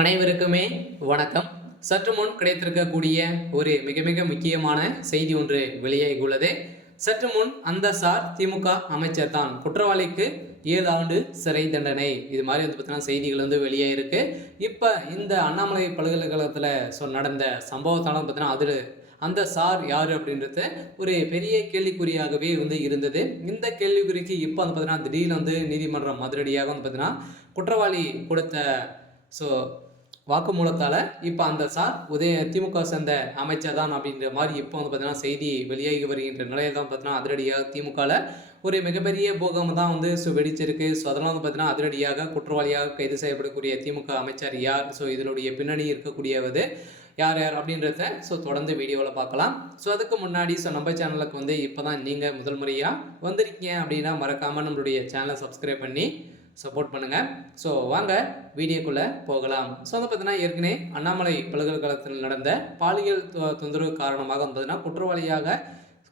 அனைவருக்குமே வணக்கம். சற்று முன் கிடைத்திருக்கக்கூடிய ஒரு மிக மிக முக்கியமான செய்தி ஒன்று வெளியாகியுள்ளது. சற்று முன் அந்த சார் திமுக அமைச்சர் தான் குற்றவாளிக்கு 7 ஆண்டு சிறை தண்டனை, இது மாதிரி பார்த்தீங்கன்னா செய்திகள் வெளியாகிருக்கு. இப்போ இந்த அண்ணாமலை பல்கலைக்கழகத்தில் நடந்த சம்பவத்தால் பார்த்தீங்கன்னா அதில் அந்த சார் யார் அப்படின்றது ஒரு பெரிய கேள்விக்குறியாகவே இருந்தது. இந்த கேள்விக்குறிக்கு இப்போ பார்த்தீங்கன்னா திடீர்னு நீதிமன்றம் அதிரடியாக பார்த்தீங்கன்னா குற்றவாளி கொடுத்த வாக்குமூலத்தால் இப்போ அந்த சார் திமுக சேர்ந்த அமைச்சர் தான் அப்படின்ற மாதிரி இப்போ பார்த்தீங்கன்னா செய்தி வெளியாகி வருகின்ற நிலையில் தான் பார்த்தீங்கன்னா அதிரடியாக திமுகவில் ஒரு மிகப்பெரிய பூகம்பம் தான் வெடிச்சிருக்கு. அதெல்லாம் பார்த்தீங்கன்னா அதிரடியாக குற்றவாளியாக கைது செய்யப்படக்கூடிய திமுக அமைச்சர் யார், இதனுடைய பின்னணி இருக்கக்கூடியது யார் யார் அப்படின்றத தொடர்ந்து வீடியோவில் பார்க்கலாம். அதுக்கு முன்னாடி நம்ம சேனலுக்கு இப்போ தான் நீங்கள் முதல் முறையாக வந்திருக்கீங்க அப்படின்னா மறக்காமல் நம்மளுடைய சேனலை சப்ஸ்கிரைப் பண்ணி சப்போர்ட் பண்ணுங்கள். வாங்க வீடியோக்குள்ளே போகலாம். பார்த்தீங்கன்னா ஏற்கனவே அண்ணாமலை பல்கலைக்கழகத்தில் நடந்த பாலியல் தொந்தரவு காரணமாக பார்த்தீங்கன்னா குற்றவாளியாக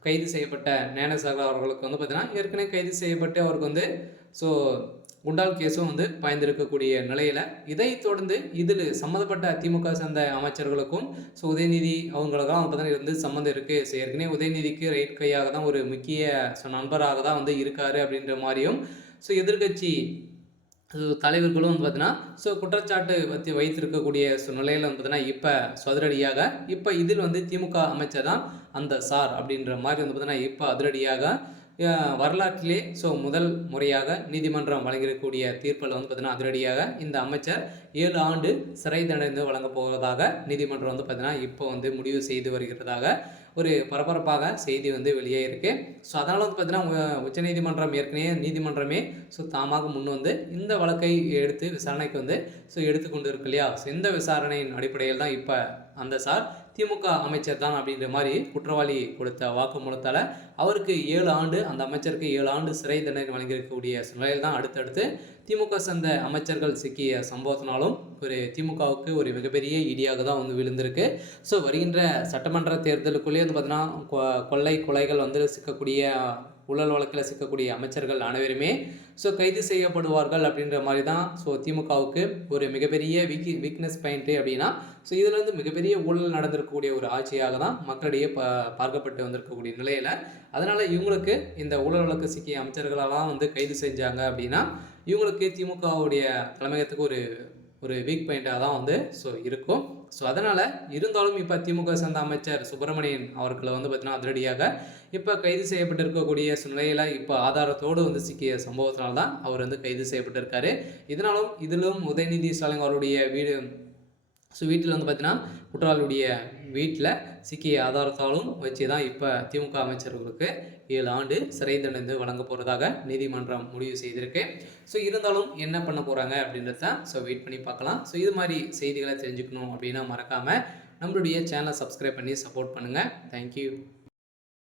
கைது செய்யப்பட்ட ஞானசாகர் அவர்களுக்கு பார்த்தீங்கன்னா ஏற்கனவே கைது செய்யப்பட்டு அவருக்கு குண்டால் கேஸும் பாய்ந்திருக்கக்கூடிய நிலையில் இதை தொடர்ந்து இதில் சம்மந்தப்பட்ட திமுக சேர்ந்த அமைச்சர்களுக்கும் உதயநிதி அவங்களுக்கெல்லாம் பார்த்தீங்கன்னா சம்மந்தம் இருக்குது. ஏற்கனவே உதயநிதிக்கு ரைட் கையாக தான் ஒரு முக்கிய நண்பராக தான் இருக்காரு அப்படின்ற மாதிரியும் எதிர்கட்சி தலைவர்களும் பார்த்தீங்கன்னா குற்றச்சாட்டு வைத்திருக்கக்கூடிய நிலையில் பார்த்தீங்கன்னா இப்போ அதிரடியாக இப்போ இதில் திமுக அமைச்சர் தான் அந்த சார் அப்படின்ற மாதிரி பார்த்தீங்கன்னா இப்போ அதிரடியாக வரலாற்றிலே முதல் முறையாக நீதிமன்றம் வழங்கியிருக்கக்கூடிய தீர்ப்பில் பார்த்தீங்கன்னா அதிரடியாக இந்த அமைச்சர் 7 ஆண்டு சிறை தண்டனை வழங்கப் போவதாக நீதிமன்றம் பார்த்தீங்கன்னா இப்போ முடிவு செய்து வருகிறதாக ஒரு பரபரப்பாக செய்தி வெளியே இருக்குது. அதனால் பார்த்தீங்கன்னா உச்சநீதிமன்றம் ஏற்கனவே நீதிமன்றமே தாமாக முன் இந்த வழக்கை எடுத்து விசாரணைக்கு எடுத்துக்கொண்டு இருக்கு இல்லையா. இந்த விசாரணையின் அடிப்படையில் தான் இப்போ அந்த சார் திமுக அமைச்சர் தான் அப்படின்ற மாதிரி குற்றவாளி கொடுத்த வாக்குமூலத்தால் அவருக்கு 7 ஆண்டு, அந்த அமைச்சருக்கு 7 ஆண்டு சிறை தண்டனை வழங்கியிருக்கக்கூடிய நிலையில் தான் அடுத்தடுத்து திமுக சேர்ந்த அமைச்சர்கள் சிக்கிய சம்பவத்தினாலும் ஒரு திமுகவுக்கு ஒரு மிகப்பெரிய இடியாக தான் விழுந்திருக்கு. வருகின்ற சட்டமன்ற தேர்தலுக்குள்ளேயே பார்த்தீங்கன்னா கொலைகள் சிக்கக்கூடிய ஊழல் வழக்கில் சிக்கக்கூடிய அமைச்சர்கள் அனைவருமே கைது செய்யப்படுவார்கள் அப்படின்ற மாதிரி தான் திமுகவுக்கு ஒரு மிகப்பெரிய வீக்னஸ் பாயிண்ட்டு அப்படின்னா இதில் மிகப்பெரிய ஊழல் நடந்திருக்கக்கூடிய ஒரு ஆட்சியாக தான் மக்களிடையே பார்க்கப்பட்டு வந்திருக்கக்கூடிய நிலையில் அதனால் இவங்களுக்கு இந்த ஊழல் வழக்கு சிக்கிய அமைச்சர்களெல்லாம் கைது செஞ்சாங்க அப்படின்னா இவங்களுக்கு திமுகவுடைய தலைமையகத்துக்கு ஒரு வீக் பாயிண்டாக தான் இருக்கும். அதனால் இருந்தாலும் இப்போ திமுக சேர்ந்த அமைச்சர் சுப்பிரமணியன் அவர்களை பார்த்தீங்கன்னா அதிரடியாக இப்போ கைது செய்யப்பட்டிருக்கக்கூடிய நிலையில் இப்போ ஆதாரத்தோடு சிக்கிய சம்பவத்தினால தான் அவர் கைது செய்யப்பட்டிருக்காரு. இதிலும் உதயநிதி ஸ்டாலின் அவருடைய வீட்டில் பார்த்தீங்கன்னா குற்றவாளியுடைய வீட்டில் சிக்கிய ஆதாரத்தாலும் வச்சு தான் இப்போ திமுக அமைச்சர்களுக்கு 7 ஆண்டு சிறை தண்டனை வழங்க போகிறதாக நீதிமன்றம் முடிவு செய்திருக்கு. இருந்தாலும் என்ன பண்ண போகிறாங்க அப்படின்றத வெயிட் பண்ணி பார்க்கலாம். இது மாதிரி செய்திகளை தெரிஞ்சுக்கணும் அப்படின்னா மறக்காமல் நம்மளுடைய சேனலை சப்ஸ்கிரைப் பண்ணி சப்போர்ட் பண்ணுங்கள். தேங்க்யூ.